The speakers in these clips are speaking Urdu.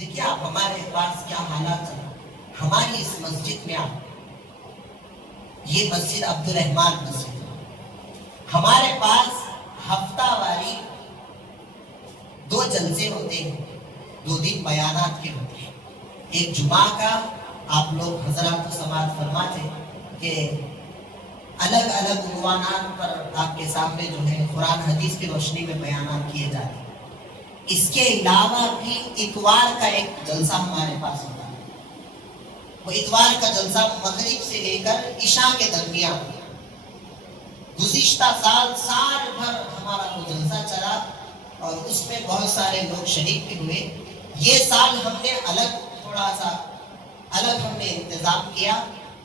دیکھیے آپ ہمارے پاس کیا حالات ہیں. ہماری اس مسجد میں آپ یہ مسجد عبدالرحمان مسجد ہمارے پاس ہفتہ واری 2 جلسے ہوتے ہیں, 2 دن بیانات کے ہوتے ہیں. ایک جمعہ کا آپ لوگ حضرات سماعت فرماتے کہ الگ الگ عنوانات پر آپ کے سامنے جو ہے قرآن حدیث کی روشنی میں بیانات کیے جاتے ہیں. اس کے علاوہ بھی اتوار کا ایک جلسہ ہمارے پاس ہوتا ہے. وہ اتوار کا جلسہ مغرب سے لے کر عشاء کے درمیان. گزشتہ سال بھر ہمارا وہ جلسہ چلا اور اس میں بہت سارے لوگ شریک بھی ہوئے. یہ سال ہم نے تھوڑا سا الگ ہم نے انتظام کیا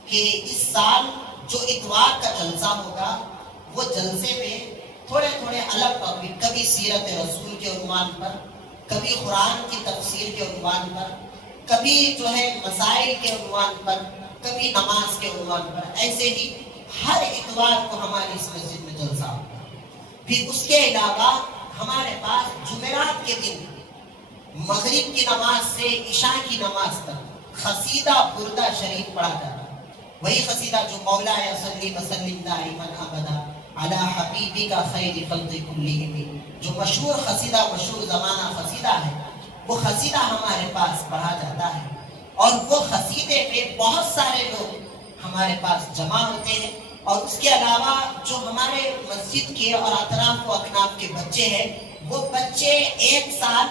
کہ اس سال جو اتوار کا جلسہ ہوگا وہ جلسے میں تھوڑے الگ ٹاپک, کبھی سیرت رسول کے عنوان پر, کبھی قرآن کی تفسیر کے عنوان پر, کبھی جو ہے مسائل کے عنوان پر, کبھی نماز کے عنوان پر. ایسے ہی ہر اتوار کو ہماری اس مسجد میں جلسہ ہوگا. پھر اس کے علاوہ ہمارے پاس جمعرات کے دن مغرب کی نماز سے عشاء کی نماز تک قصیدہ بردہ شریف پڑھا جاتا ہے. وہی قصیدہ جو مولا صلی وسلم دائما ابدا علی حبیبی کا خیر خلق کلہم, جو مشہور قصیدہ, مشہور زمانہ قصیدہ ہے, وہ قصیدہ ہمارے پاس پڑھا جاتا ہے. اور وہ قصیدے میں بہت سارے لوگ ہمارے پاس جمع ہوتے ہیں. اور اس کے علاوہ جو ہمارے مسجد کے اور اطراف و اکناف کے بچے ہیں, وہ بچے ایک سال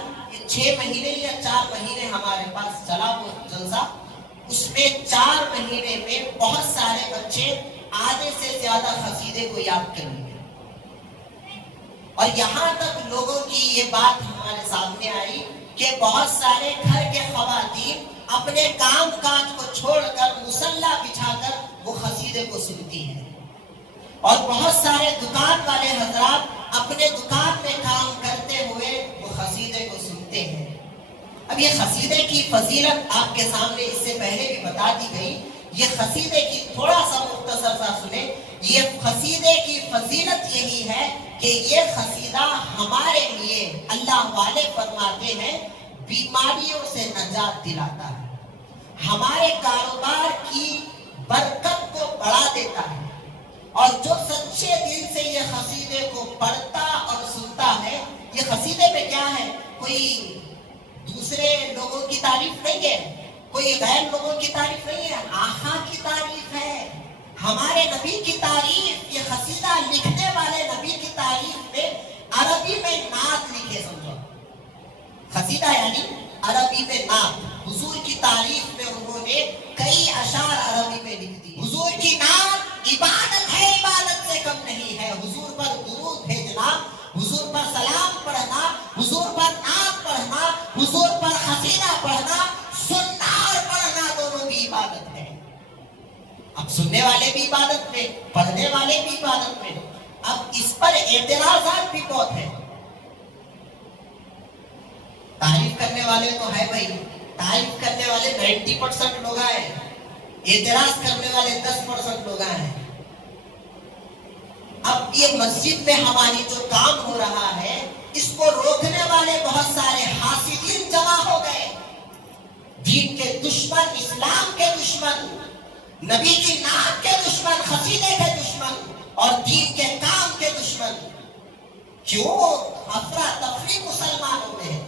6 مہینے یا 4 مہینے ہمارے پاس چلا وہ جلسہ. اس میں 4 مہینے میں بہت سارے بچے آدھے سے زیادہ قصیدے کو یاد کر لیے. اور یہاں تک لوگوں کی یہ بات ہمارے سامنے آئی کہ بہت سارے گھر کے خواتین اپنے کام کاج کو چھوڑ کر مصلی بچھا کر وہ قصیدے کو سنتی ہیں. اور بہت سارے دکان والے حضرات اپنے دکان میں کام کرتے ہوئے وہ قصیدے کو سنتے ہیں. اب یہ قصیدے کی فضیلت آپ کے سامنے اس سے پہلے بھی بتا دی گئی. یہ قصیدے کی تھوڑا سا مختصر سا سنیں. یہ قصیدے کی فضیلت یہی ہے کہ یہ قصیدہ ہمارے لیے اللہ والے فرماتے ہیں بیماریوں سے نجات دلاتا ہے, ہمارے کاروبار کی برکت کو بڑھا دیتا ہے. اور جو سچے دل سے یہ قصیدے کو پڑھتا اور سنتا ہے, یہ قصیدے میں کیا ہے, کوئی دوسرے لوگوں کی تعریف نہیں ہے, کوئی غیر لوگوں کی تعریف نہیں ہے, آقا کی تعریف ہے, ہمارے نبی کی تعریف. یہ قصیدہ لکھنے والے نبی کی تعریف میں عربی میں نعت لکھے, سمجھو قصیدہ یعنی عربی میں نعت. حضور کی تعریف میں انہوں نے کئی اشعار عربی میں لکھ دی. حضور کی نعت عبادت ہے, عبادت سے کم نہیں ہے. حضور پر درود بھیجنا, حضور پر سلام پڑھنا, حضور پر نعت پڑھنا, حضور پر قصیدہ پڑھنا, سننا اور پڑھنا دونوں بھی عبادت ہے. اب سننے والے بھی عبادت میں, پڑھنے والے بھی عبادت میں. اب اس پر اعتراضات بھی بہت ہیں. تعریف کرنے والے تو ہے بھائی, تعریف کرنے والے 90% لوگ آئے, اعتراض کرنے والے 10% لوگ آئے. اب یہ مسجد میں ہماری جو کام ہو رہا ہے, اس کو روکنے والے بہت سارے حاسدین جمع ہو گئے. دین کے دشمن, اسلام کے دشمن, نبی کی نعت کے دشمن, قصیدے کے دشمن اور دین کے کام کے دشمن. کیوں افراتفری مسلمانوں میں,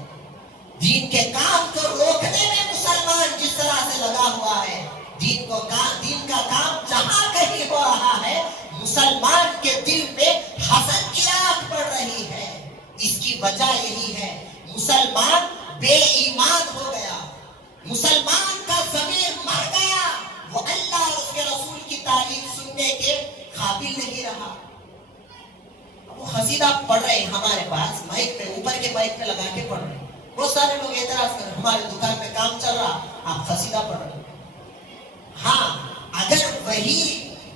دین کے کام کو روکنے میں مسلمان جس طرح سے لگا ہوا ہے, دین کا کام جہاں کہیں ہو رہا ہے, مسلمان کے دل میں حسد کی آگ پڑ رہی ہے. اس کی وجہ یہی ہے, مسلمان بے ایمان ہو گیا, مسلمان کا ضمیر مر گیا, وہ اللہ اور اس کے رسول کی تعریف سننے کے قابل نہیں رہا. وہ قصیدہ پڑھ رہے ہیں ہمارے پاس مائک پہ, اوپر کے مائک پہ لگا کے پڑھ رہے ہیں. بہت سارے لوگ اعتراض کر رہے ہیں, ہمارے دکان میں کام چل رہا, آپ قصیدہ پڑھ رہے ہیں. ہاں, اگر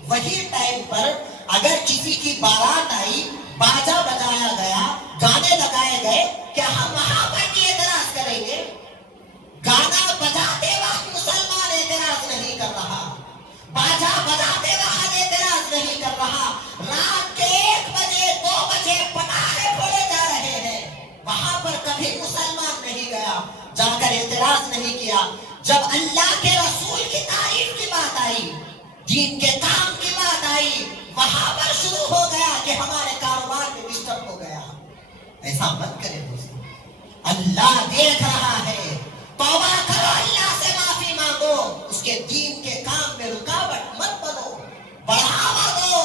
وہی ٹائم پر اگر کسی کی بارات آئی, باجا بجایا گیا, گانے لگائے گئے, کیا ہم وہاں پر بھی اعتراض کریں گے؟ گانا بجاتے وقت مسلمان اعتراض نہیں کر رہا, باجا بجاتے وقت اعتراض نہیں کر رہا. رات کے 1 بجے 2 بجے پٹاخے پھوڑے جا رہے ہیں, وہاں پر کبھی مسلمان نہیں گیا جا کر اعتراض اعتراض نہیں کیا. جب اللہ کے رسول کی تعریف کی بات آئی, دین کے کام کی بات آئی, وہاں پر شروع ہو گیا کہ ہمارے کاروبار میں ڈسٹرب ہو گیا. ایسا مت کرے دوستو, اللہ دیکھ رہا ہے. توبہ کرو, اللہ سے معافی مانگو, اس کے دین کے کام میں رکاوٹ مت بنو, بڑھاوا دو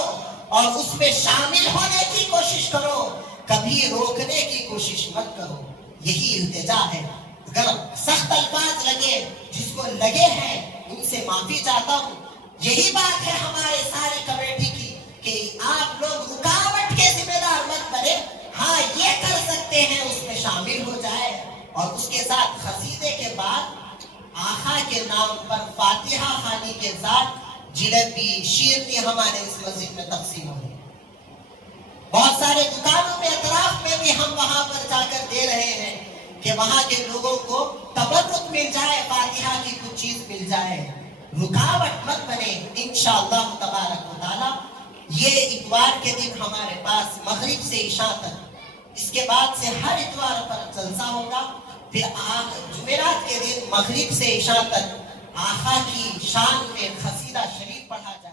اور اس میں شامل ہونے کی کوشش کرو, کبھی روکنے کی کوشش مت کرو. یہی التجا ہے. اگر سخت الفاظ لگے, جس کو لگے ہیں ان سے معافی چاہتا ہوں. یہی بات ہے ہمارے سارے کمیٹی کی کہ آپ لوگ رکاوٹ کے ذمہ دار مت بنے. ہاں یہ کر سکتے ہیں, اس میں شامل ہو جائے اور اس کے ساتھ قصیدے کے بعد آقا کے نام پر فاتحہ خوانی کے ساتھ جلیبی شیرنی ہمارے اس مسجد میں تقسیم ہوئی. بہت سارے دکانوں میں اطراف میں بھی ہم وہاں پر جا کر دے رہے ہیں کہ وہاں کے لوگوں کو تبرک مل جائے, فاتحہ کی کچھ چیز مل جائے. رکاوٹ مت بنے. انشاءاللہ تبارک و تعالی یہ اتوار کے دن ہمارے پاس مغرب سے عشاء تک, اس کے بعد سے ہر اتوار پر جلسہ ہوگا. پھر جمعرات کے دن مغرب سے عشاء تک آقا کی شان میں قصیدہ شریف پڑھا جائے.